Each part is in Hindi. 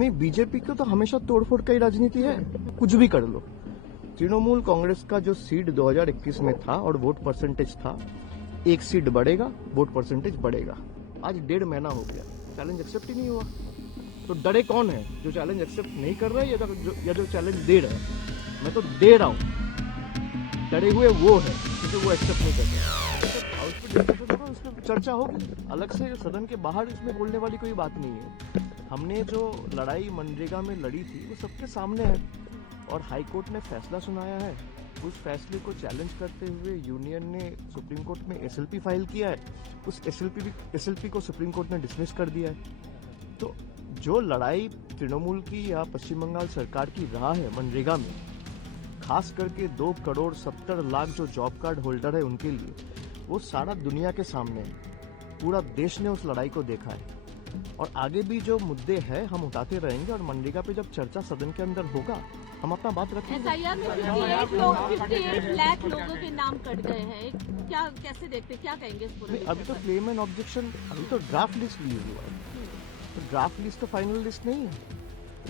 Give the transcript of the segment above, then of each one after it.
नहीं, बीजेपी को तो हमेशा तोड़फोड़ का ही राजनीति है, कुछ भी कर लो। तृणमूल कांग्रेस का जो सीट 2021 में था और वोट परसेंटेज था, एक सीट बढ़ेगा, वोट परसेंटेज बढ़ेगा। आज 1.5 महीना हो गया, चैलेंज एक्सेप्ट ही नहीं हुआ। तो डरे कौन है? जो चैलेंज एक्सेप्ट नहीं कर रहा है या जो चैलेंज दे रहा है? मैं तो दे रहा हूं, डरे हुए वो है क्योंकि वो एक्सेप्ट नहीं कर रहे। हाउस पे डिस्कशन होगा, उसमें चर्चा होगी अलग से, सदन के बाहर इसमें बोलने वाली कोई बात नहीं है। हमने जो लड़ाई मनरेगा में लड़ी थी वो सबके सामने है और हाईकोर्ट ने फैसला सुनाया है। उस फैसले को चैलेंज करते हुए यूनियन ने सुप्रीम कोर्ट में एसएलपी फाइल किया है। उस एसएलपी को सुप्रीम कोर्ट ने डिसमिस कर दिया है। तो जो लड़ाई तृणमूल की या पश्चिम बंगाल सरकार की रहा है मनरेगा में, खास करके 2,70,00,000 जो जॉब कार्ड होल्डर है उनके लिए, वो सारा दुनिया के सामने है। पूरा देश ने उस लड़ाई को देखा है और आगे भी जो मुद्दे हैं हम उठाते रहेंगे और मनरेगा पे जब चर्चा सदन के अंदर होगा हम अपना बात रखेंगे। एसआईआर में 58 लाख लोगों के नाम कट गए हैं, क्या कैसे देखते, क्या कहेंगे इस पूरे? अभी तो क्लेम एंड ऑब्जेक्शन, अभी तो ड्राफ्ट लिस्ट रिलीज हुआ है, तो ड्राफ्ट लिस्ट तो फाइनल लिस्ट नहीं है।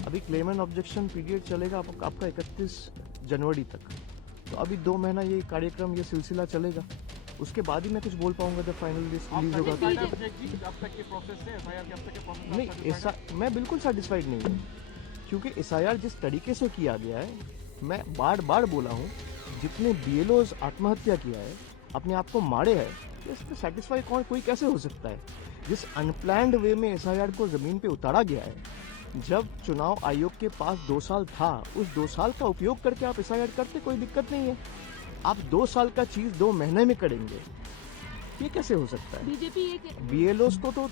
अभी क्लेम एंड ऑब्जेक्शन पीरियड चलेगा आपका 31 जनवरी तक। तो अभी 2 महीना ये कार्यक्रम, ये सिलसिला चलेगा। उसके बाद ही मैं कुछ बोल पाऊंगा जब फाइनल लिस्ट रिलीज होगा। नहीं, ऐसा मैं बिल्कुल सेटिस्फाइड नहीं हूँ क्योंकि एसआईआर जिस तरीके से किया गया है, मैं बार बार बोला हूँ, जितने बीएलओज आत्महत्या किया है, अपने आप को मारे हैं, तो इस पर सेटिस्फाई कोई कैसे हो सकता है? जिस अनप्लैंड वे में एसआईआर को जमीन पे उतारा गया है, जब चुनाव आयोग के पास 2 साल था, उस 2 साल का उपयोग करके आप एसआईआर करते, कोई दिक्कत नहीं है। आप 2 साल का चीज 2 महीने में करेंगे, ये कैसे हो सकता है? बीजेपी बीएलओज को तो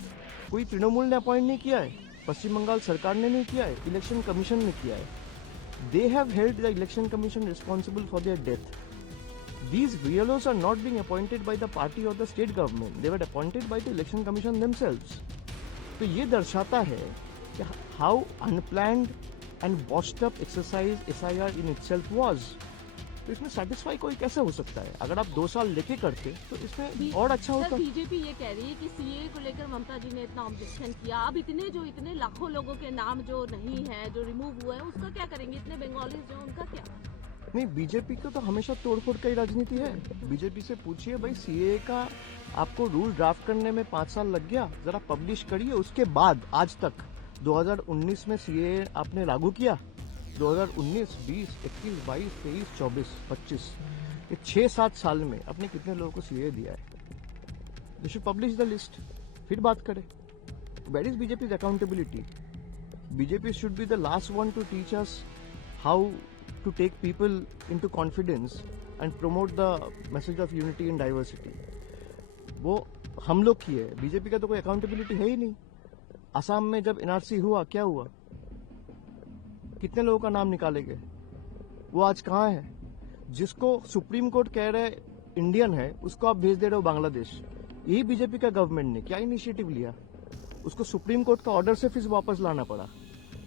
कोई तृणमूल ने अपॉइंट नहीं किया है, पश्चिम बंगाल सरकार ने नहीं किया है, इलेक्शन कमीशन ने किया है। They have held the election commission responsible for their death. These BLOs are not being appointed by the party or the state government. They were appointed by the election commission themselves. तो ये दर्शाता है कि how unplanned and washed up exercise SIR in itself was. तो इसमें सेटिस्फाई कोई कैसे हो सकता है? अगर आप 2 साल लेके करते तो इसमें और अच्छा होता। बीजेपी ये कह रही है कि सीए को लेकर ममता जी ने इतना ऑब्जेक्शन किया, अब इतने लाखों लोगों के नाम जो नहीं है, जो रिमूव हुए हैं, उसका क्या करेंगे? इतने बंगाली जो उनका क्या? नहीं, बीजेपी को तो हमेशा तोड़फोड़ का ही राजनीति है। बीजेपी से पूछिए भाई, सीए का आपको रूल ड्राफ्ट करने में 5 साल लग गया, जरा पब्लिश करिए, उसके बाद आज तक 2019 में सीए आपने लागू किया। 2019, 20, 21, 22, 23, 24, 25, ये 6-7 साल में आपने कितने लोगों को सीए दिया है? You should publish the list, फिर बात करें। Where is BJP accountability? BJP should be the last one to teach us how to take people into confidence and promote the message of unity and diversity. वो हम लोग की है, बीजेपी का तो कोई अकाउंटेबिलिटी है ही नहीं। असम में जब एनआरसी हुआ, क्या हुआ? कितने लोगों का नाम निकाले गए? वो आज कहाँ है? जिसको सुप्रीम कोर्ट कह रहे इंडियन है, उसको आप भेज दे रहे हो बांग्लादेश। यही बीजेपी का गवर्नमेंट ने क्या इनिशिएटिव लिया? उसको सुप्रीम कोर्ट का ऑर्डर से फिर वापस लाना पड़ा।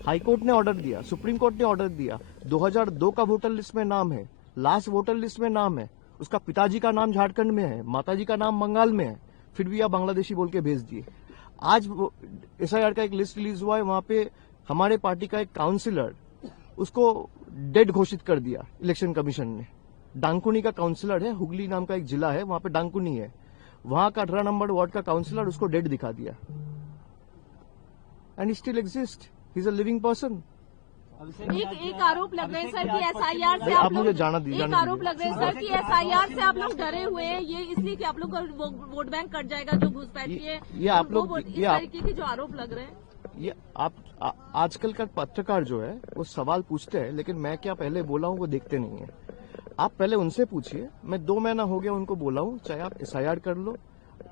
हाईकोर्ट ने ऑर्डर दिया, सुप्रीम कोर्ट ने ऑर्डर दिया, 2002 का वोटर लिस्ट में नाम है, लास्ट वोटर लिस्ट में नाम है, उसका पिताजी का नाम झारखंड में है, माताजी का नाम बंगाल में है, फिर भी आप बांग्लादेशी बोल के भेज दिए। आज एसआईआर का एक लिस्ट रिलीज हुआ है, वहां पे हमारे पार्टी का एक काउंसिलर, उसको डेड घोषित कर दिया इलेक्शन कमीशन ने। डांकुनी का काउंसिलर है, हुगली नाम का एक जिला है, वहां पे डांकुनी है, वहां का 18 नंबर वार्ड का काउंसिलर, उसको डेड दिखा दिया। And still exist, he is a living person. एक आरोप लग रहे हैं सर कि एसआईआर से आप मुझे जाना दीजिए। एक आरोप लग रहे हैं सर कि एसआईआर से आप लोग डरे हुए हैं, ये इसलिए कि आप लोग का वोट बैंक कट जाएगा जो घुसपैठ किए। ये आप लोग, इस तरीके के जो आरोप लग रहे हैं, ये आप आजकल का पत्रकार जो है वो सवाल पूछते हैं, लेकिन मैं क्या पहले बोला हूँ वो देखते नहीं है। आप पहले उनसे पूछिए। मैं 2 महीना हो गया उनको बोला हूँ, चाहे आप एसआईआर कर लो,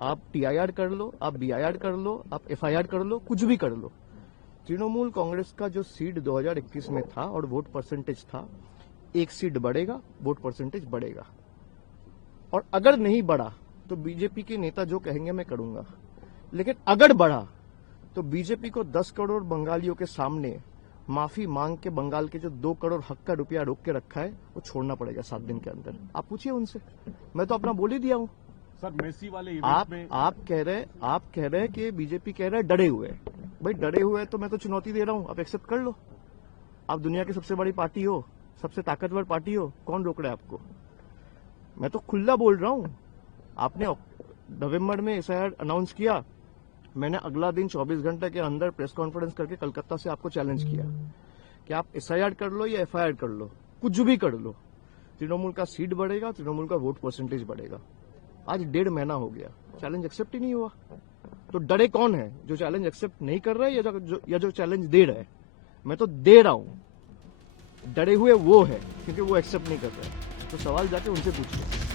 आप टीआईआर कर लो, आप बीआईआर कर लो, आप एफआईआर कर लो, कुछ भी कर लो। तृणमूल कांग्रेस का जो सीट 2021 में था और वोट परसेंटेज था, एक सीट बढ़ेगा, वोट परसेंटेज बढ़ेगा। और अगर नहीं बढ़ा तो बीजेपी के नेता जो कहेंगे मैं करूंगा, लेकिन अगर बढ़ा तो बीजेपी को 10 करोड़ बंगालियों के सामने माफी मांग के बंगाल के जो 2 करोड़ हक का रुपया रोक के रखा है वो छोड़ना पड़ेगा 7 दिन के अंदर। आप पूछिए उनसे, मैं तो अपना बोल ही दिया हूं। सर मेसी वाले आप इवेंट में आप कह रहे हैं कि बीजेपी कह रहा है डरे हुए हैं। भाई डरे हुए हैं तो मैं तो चुनौती दे रहा हूं, आप एक्सेप्ट कर लो। आप दुनिया की सबसे बड़ी पार्टी हो, सबसे ताकतवर पार्टी हो, कौन रोक रहा है आपको? मैं तो खुला बोल रहा हूं। आपने नवंबर में एसआईआर अनाउंस किया, मैंने अगला दिन 24 घंटे के अंदर प्रेस कॉन्फ्रेंस करके कलकत्ता से आपको चैलेंज किया कि आप एसआईआर कर लो या एफआईआर कर लो, कुछ भी कर लो, तृणमूल का सीट बढ़ेगा, तृणमूल का वोट परसेंटेज बढ़ेगा। आज 1.5 महीना हो गया, चैलेंज एक्सेप्ट ही नहीं हुआ। तो डरे कौन है? जो चैलेंज एक्सेप्ट नहीं कर रहा है या जो चैलेंज दे रहा है? मैं तो दे रहा हूं। डरे हुए वो है क्योंकि वो एक्सेप्ट नहीं कर रहे हैं। तो सवाल जाके उनसे पूछिए।